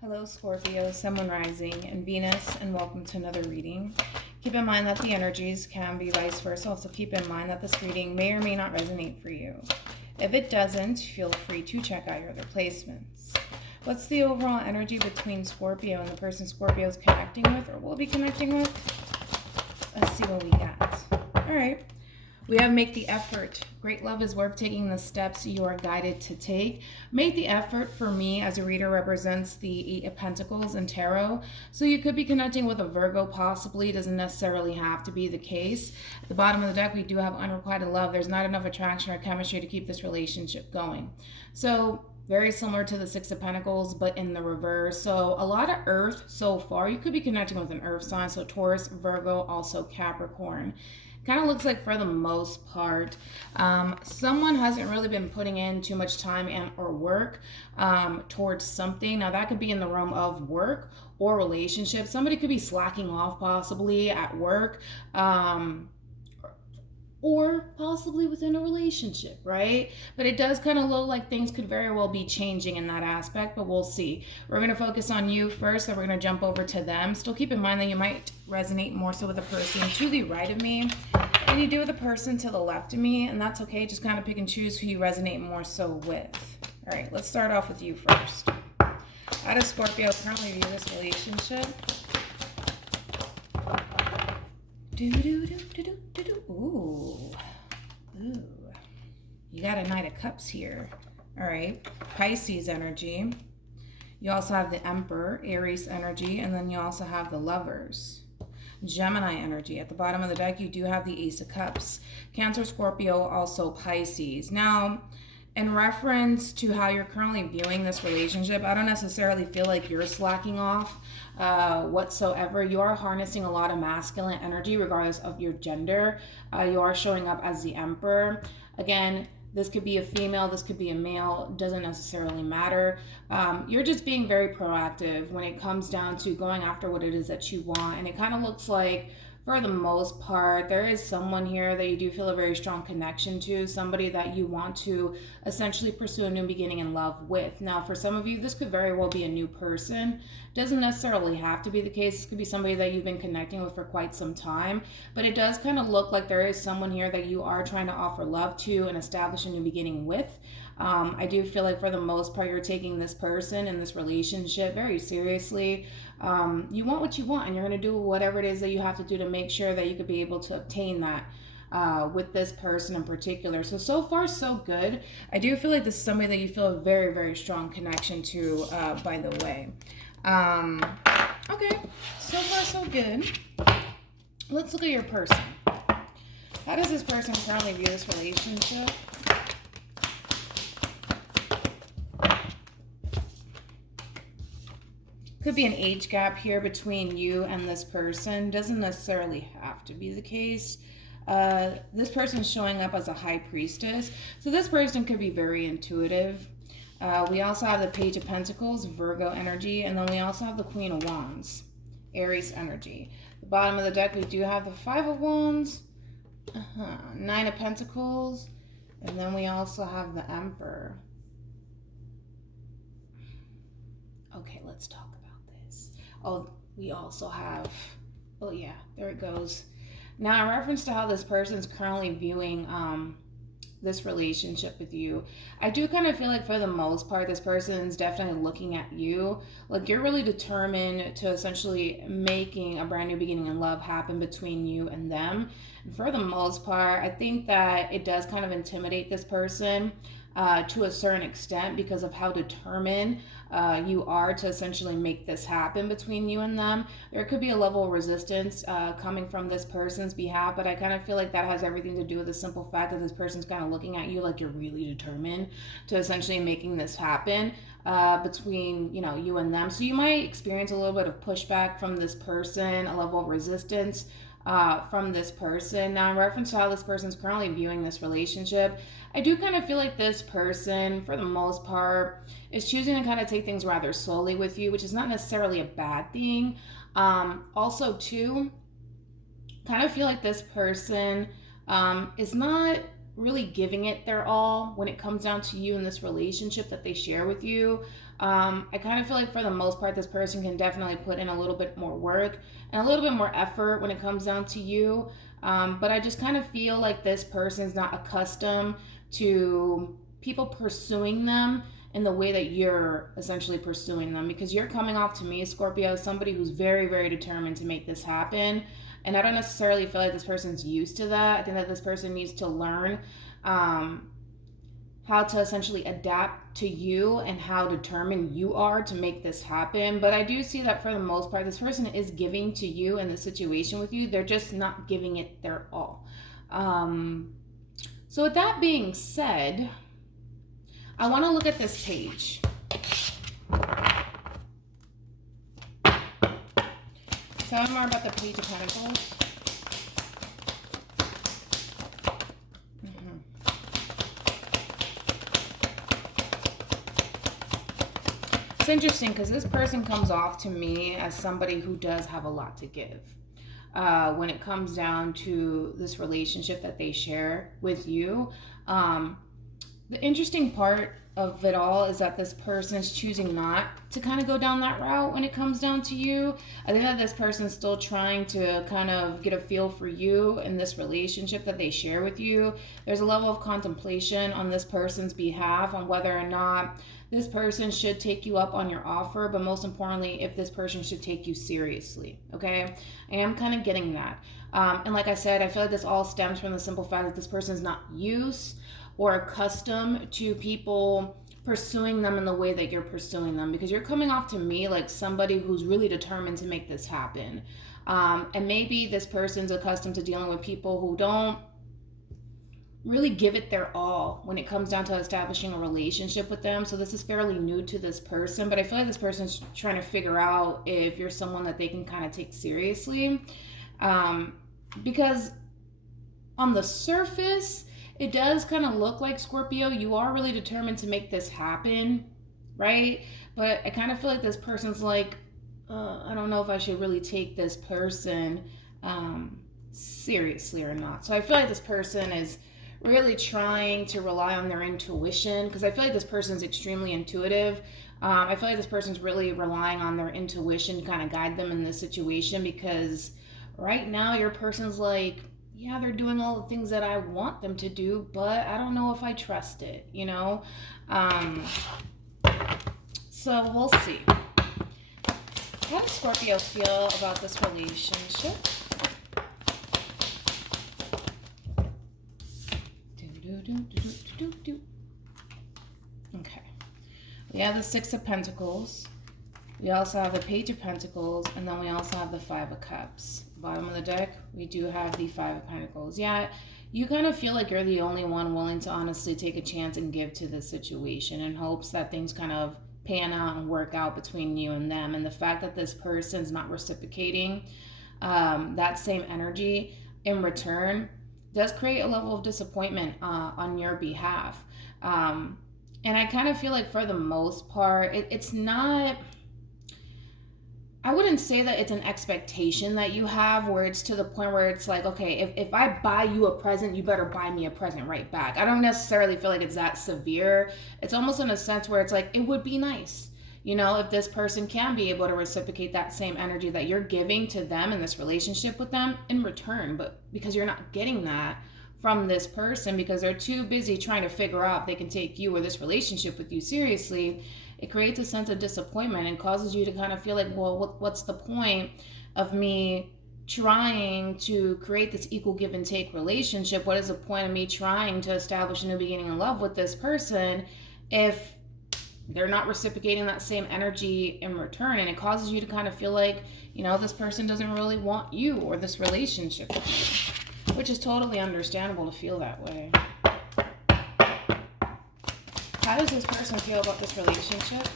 Hello, Scorpio, Sun, Moon, Rising, and Venus, and welcome to another reading. Keep in mind that the energies can be vice versa. Also keep in mind that this reading may or may not resonate for you. If it doesn't, feel free to check out your other placements. What's the overall energy between Scorpio and the person Scorpio is connecting with or will be connecting with? Let's see what we got. All right. We have make the effort. Great love is worth taking the steps you are guided to take. Make the effort for me as a reader represents the Eight of Pentacles in Tarot. So you could be connecting with a Virgo possibly. It doesn't necessarily have to be the case. At the bottom of the deck, we do have unrequited love. There's not enough attraction or chemistry to keep this relationship going. So very similar to the Six of Pentacles, but in the reverse. So a lot of Earth so far. You could be connecting with an Earth sign. So Taurus, Virgo, also Capricorn. Kind of looks like for the most part, someone hasn't really been putting in too much time and or work towards something. Now that could be in the realm of work or relationship. Somebody could be slacking off possibly at work, or possibly within a relationship, right? But it does kind of look like things could very well be changing in that aspect, but we'll see. We're going to focus on you first, then we're going to jump over to them. Still keep in mind that you might resonate more so with the person to the right of me than you do with the person to the left of me, and that's okay. Just kind of pick and choose who you resonate more so with. All right, let's start off with you first. How does Scorpio currently view this relationship? Ooh. You got a Knight of Cups here. All right. Pisces energy. You also have the Emperor, Aries energy, and then you also have the Lovers. Gemini energy. At the bottom of the deck, you do have the Ace of Cups. Cancer, Scorpio, also Pisces. Now, in reference to how you're currently viewing this relationship, I don't necessarily feel like you're slacking off whatsoever. You are harnessing a lot of masculine energy regardless of your gender. You are showing up as the Emperor. Again, this could be a female, this could be a male, doesn't necessarily matter. You're just being very proactive when it comes down to going after what it is that you want. And it kind of looks like, for the most part, there is someone here that you do feel a very strong connection to, somebody that you want to essentially pursue a new beginning in love with. Now, for some of you, this could very well be a new person. Doesn't necessarily have to be the case. This could be somebody that you've been connecting with for quite some time, but it does kind of look like there is someone here that you are trying to offer love to and establish a new beginning with. I do feel like for the most part, you're taking this person and this relationship very seriously. You want what you want, and you're going to do whatever it is that you have to do to make sure that you could be able to obtain that with this person in particular. So far, so good. I do feel like this is somebody that you feel a very, very strong connection to, by the way. Okay, so far, so good. Let's look at your person. How does this person currently view this relationship? Could be an age gap here between you and this person. Doesn't necessarily have to be the case. This person is showing up as a high priestess. So this person could be very intuitive. We also have the Page of Pentacles, Virgo energy. And then we also have the Queen of Wands, Aries energy. The bottom of the deck, we do have the Five of Wands, Nine of Pentacles. And then we also have the Emperor. Okay, let's talk about this. Oh, we also have, oh yeah, there it goes. Now, in reference to how this person's currently viewing this relationship with you, I do kind of feel like for the most part, this person's definitely looking at you. Like you're really determined to essentially making a brand new beginning in love happen between you and them. And for the most part, I think that it does kind of intimidate this person to a certain extent because of how determined you are to essentially make this happen between you and them. There could be a level of resistance coming from this person's behalf, but I kind of feel like that has everything to do with the simple fact that this person's kind of looking at you like you're really determined to essentially making this happen between you and them. So you might experience a little bit of pushback from this person, a level of resistance from this person. Now, in reference to how this person's currently viewing this relationship, I do kind of feel like this person, for the most part, is choosing to kind of take things rather slowly with you, which is not necessarily a bad thing. Also, too, kind of feel like this person is not really giving it their all when it comes down to you and this relationship that they share with you. I kind of feel like for the most part, this person can definitely put in a little bit more work and a little bit more effort when it comes down to you. But I just kind of feel like this person's not accustomed to people pursuing them in the way that you're essentially pursuing them, because you're coming off to me, Scorpio, as somebody who's very, very determined to make this happen. And I don't necessarily feel like this person's used to that. I think that this person needs to learn how to essentially adapt to you and how determined you are to make this happen. But I do see that for the most part, this person is giving to you in the situation with you. They're just not giving it their all. So with that being said, I want to look at this page. Tell me more about the Page of Pentacles. It's interesting because this person comes off to me as somebody who does have a lot to give. When it comes down to this relationship that they share with you. The interesting part of it all is that this person is choosing not to kind of go down that route when it comes down to you. I think that this person's still trying to kind of get a feel for you in this relationship that they share with you. There's a level of contemplation on this person's behalf on whether or not this person should take you up on your offer, but most importantly, if this person should take you seriously, okay? I am kind of getting that. And like I said, I feel like this all stems from the simple fact that this person is not used or accustomed to people pursuing them in the way that you're pursuing them, because you're coming off to me like somebody who's really determined to make this happen. And maybe this person's accustomed to dealing with people who don't really give it their all when it comes down to establishing a relationship with them. So this is fairly new to this person, but I feel like this person's trying to figure out if you're someone that they can kind of take seriously. Because on the surface, it does kind of look like, Scorpio, you are really determined to make this happen, right? But I kind of feel like this person's like, I don't know if I should really take this person seriously or not. So I feel like this person is really trying to rely on their intuition, because I feel like this person's extremely intuitive. I feel like this person's really relying on their intuition to kind of guide them in this situation, because right now your person's like, yeah, they're doing all the things that I want them to do, but I don't know if I trust it, you know? So we'll see. How does Scorpio feel about this relationship? Okay. We have the Six of Pentacles. We also have the Page of Pentacles, and then we also have the Five of Cups. Bottom of the deck, we do have the Five of Pentacles. Yeah, you kind of feel like you're the only one willing to honestly take a chance and give to this situation in hopes that things kind of pan out and work out between you and them. And the fact that this person's not reciprocating that same energy in return does create a level of disappointment on your behalf. And I kind of feel like for the most part, it's not... I wouldn't say that it's an expectation that you have where it's to the point where it's like, okay, if I buy you a present, you better buy me a present right back. I don't necessarily feel like it's that severe. It's almost in a sense where it's like, it would be nice, you know, if this person can be able to reciprocate that same energy that you're giving to them in this relationship with them in return. But because you're not getting that from this person, because they're too busy trying to figure out if they can take you or this relationship with you seriously, it creates a sense of disappointment and causes you to kind of feel like, well, what's the point of me trying to create this equal give and take relationship? What is the point of me trying to establish a new beginning in love with this person if they're not reciprocating that same energy in return? And it causes you to kind of feel like, you know, this person doesn't really want you or this relationship with you, which is totally understandable to feel that way. How does this person feel about this relationship?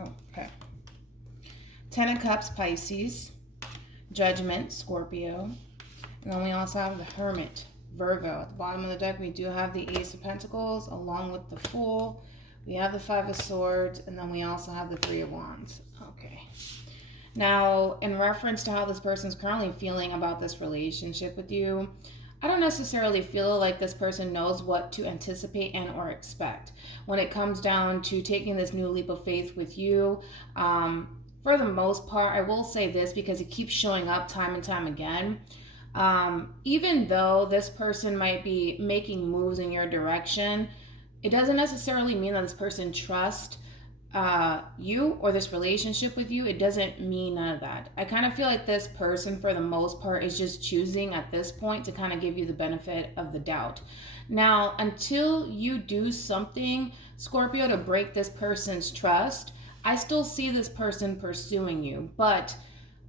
Oh, okay. Ten of Cups, Pisces. Judgment, Scorpio. And then we also have the Hermit, Virgo. At the bottom of the deck, we do have the Ace of Pentacles along with the Fool. We have the Five of Swords, and then we also have the Three of Wands. Okay. Now, in reference to how this person's currently feeling about this relationship with you, I don't necessarily feel like this person knows what to anticipate and or expect when it comes down to taking this new leap of faith with you. For the most part, I will say this because it keeps showing up time and time again. Even though this person might be making moves in your direction, it doesn't necessarily mean that this person trusts you or this relationship with you. It doesn't mean none of that. I kind of feel like this person, for the most part, is just choosing at this point to kind of give you the benefit of the doubt. Now, until you do something, Scorpio, to break this person's trust, I still see this person pursuing you. But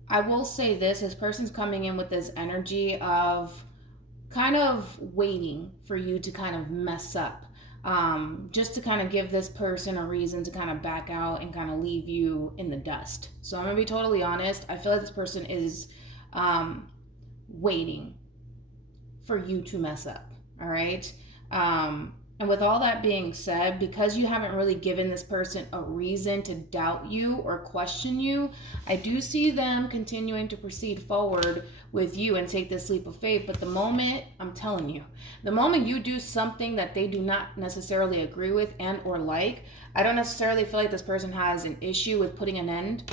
I will say this person's coming in with this energy of kind of waiting for you to kind of mess up. Just to kind of give this person a reason to kind of back out and kind of leave you in the dust. So I'm going to be totally honest. I feel like this person is waiting for you to mess up. All right. And with all that being said, because you haven't really given this person a reason to doubt you or question you, I do see them continuing to proceed forward with you and take this leap of faith. But the moment, I'm telling you, the moment you do something that they do not necessarily agree with and or like, I don't necessarily feel like this person has an issue with putting an end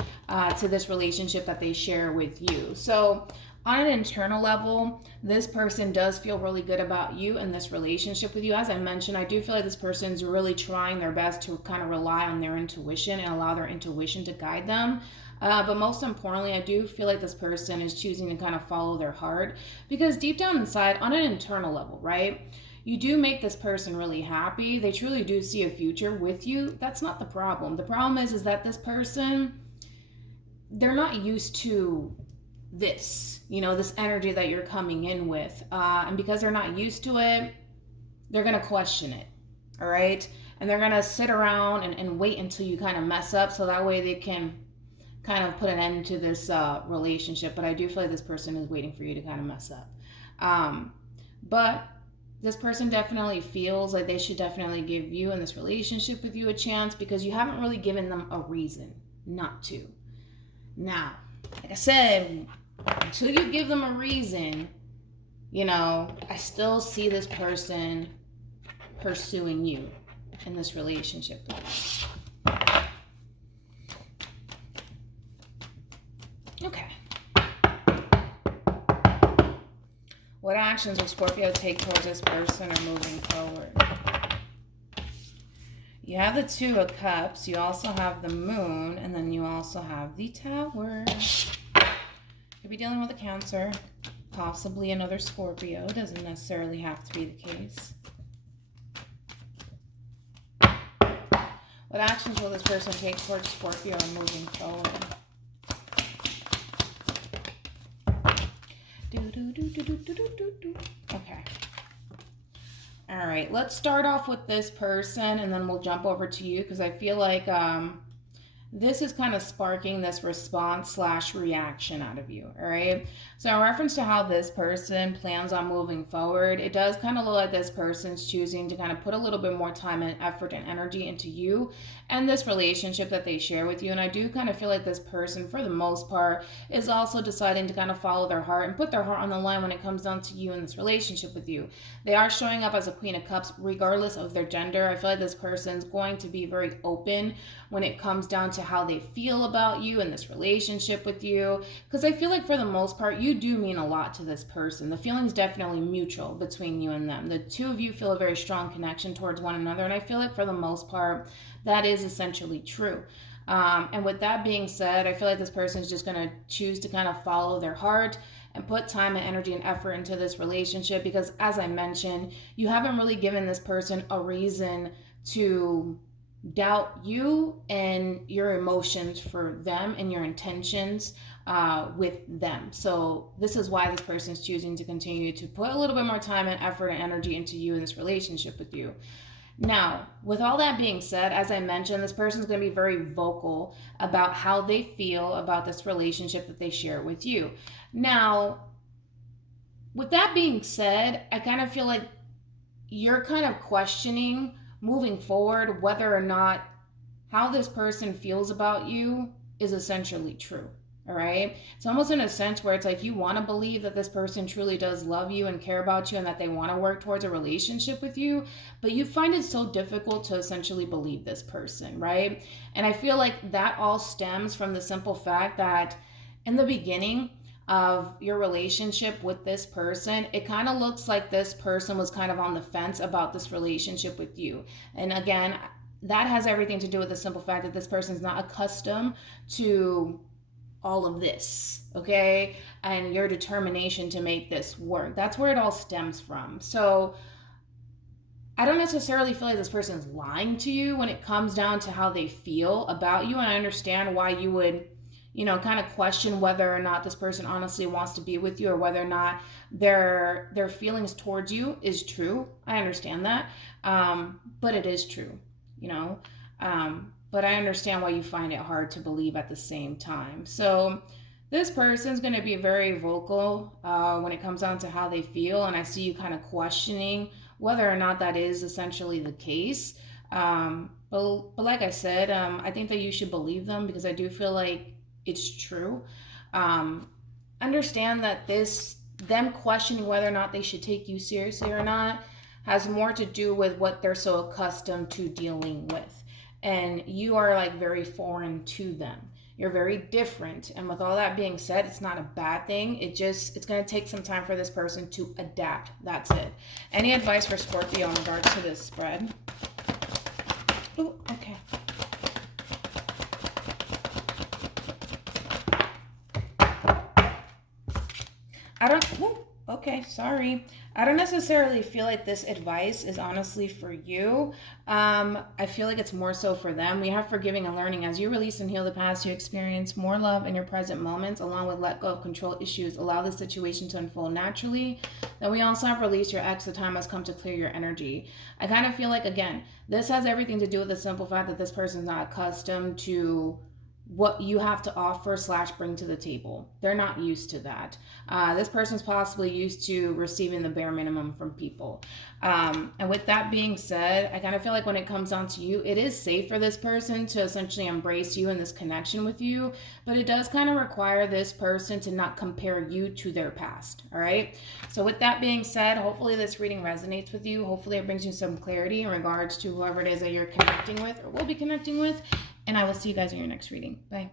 to this relationship that they share with you. So on an internal level, this person does feel really good about you and this relationship with you. As I mentioned, I do feel like this person's really trying their best to kind of rely on their intuition and allow their intuition to guide them. But most importantly, I do feel like this person is choosing to kind of follow their heart, because deep down inside, on an internal level, right, you do make this person really happy. They truly do see a future with you. That's not the problem. The problem is that this person, they're not used to this, this energy that you're coming in with. And because they're not used to it, they're going to question it. All right. And they're going to sit around and wait until you kind of mess up, so that way they can kind of put an end to this relationship. But I do feel like this person is waiting for you to kind of mess up. But this person definitely feels like they should definitely give you and this relationship with you a chance, because you haven't really given them a reason not to. Now, like I said, until you give them a reason, I still see this person pursuing you in this relationship with you. Okay. What actions will Scorpio take towards this person or moving forward? You have the Two of Cups, you also have the Moon, and then you also have the Tower. Could be dealing with a Cancer, possibly another Scorpio. Doesn't necessarily have to be the case. What actions will this person take towards Scorpio and moving forward? Okay. All right, let's start off with this person and then we'll jump over to you, because I feel like this is kind of sparking this response / reaction out of you. All right. So in reference to how this person plans on moving forward, it does kind of look like this person's choosing to kind of put a little bit more time and effort and energy into you and this relationship that they share with you. And I do kind of feel like this person, for the most part, is also deciding to kind of follow their heart and put their heart on the line when it comes down to you and this relationship with you. They are showing up as a Queen of Cups regardless of their gender. I feel like this person's going to be very open when it comes down to how they feel about you and this relationship with you, because I feel like for the most part you do mean a lot to this person. The feeling's definitely mutual between you and them. The two of you feel a very strong connection towards one another, and I feel like for the most part that is essentially true. And with that being said, I feel like this person is just going to choose to kind of follow their heart and put time and energy and effort into this relationship, because as I mentioned, you haven't really given this person a reason to doubt you and your emotions for them and your intentions with them. So this is why this person is choosing to continue to put a little bit more time and effort and energy into you in this relationship with you. Now, with all that being said, as I mentioned, this person is going to be very vocal about how they feel about this relationship that they share with you. Now, with that being said, I kind of feel like you're kind of questioning moving forward whether or not how this person feels about you is essentially true. All right. It's almost in a sense where it's like you want to believe that this person truly does love you and care about you and that they want to work towards a relationship with you, but you find it so difficult to essentially believe this person, right? And I feel like that all stems from the simple fact that in the beginning of your relationship with this person, it kind of looks like this person was kind of on the fence about this relationship with you. And again, that has everything to do with the simple fact that this person is not accustomed to all of this, okay? And your determination to make this work. That's where it all stems from. So I don't necessarily feel like this person's lying to you when it comes down to how they feel about you. And I understand why you would, kind of question whether or not this person honestly wants to be with you or whether or not their feelings towards you is true. I understand that. But it is true, but I understand why you find it hard to believe at the same time. So this person's going to be very vocal when it comes down to how they feel. And I see you kind of questioning whether or not that is essentially the case. But like I said, I think that you should believe them because I do feel like it's true. Understand that them questioning whether or not they should take you seriously or not has more to do with what they're so accustomed to dealing with. And you are like very foreign to them. You're very different. And with all that being said, it's not a bad thing. It's going to take some time for this person to adapt. That's it. Any advice for Scorpio in regards to this spread? Oh, okay. I don't necessarily feel like this advice is honestly for you. I feel like it's more so for them. We have forgiving and learning. As you release and heal the past, you experience more love in your present moments, along with let go of control issues. Allow the situation to unfold naturally. Then we also have released your ex. The time has come to clear your energy. I kind of feel like, again, this has everything to do with the simple fact that this person's not accustomed to what you have to offer / bring to the table. They're not used to that. This person's possibly used to receiving the bare minimum from people. And with that being said, I kind of feel like when it comes down to you, it is safe for this person to essentially embrace you and this connection with you, but it does kind of require this person to not compare you to their past, all right? So with that being said, hopefully this reading resonates with you. Hopefully it brings you some clarity in regards to whoever it is that you're connecting with or will be connecting with. And I will see you guys in your next reading. Bye.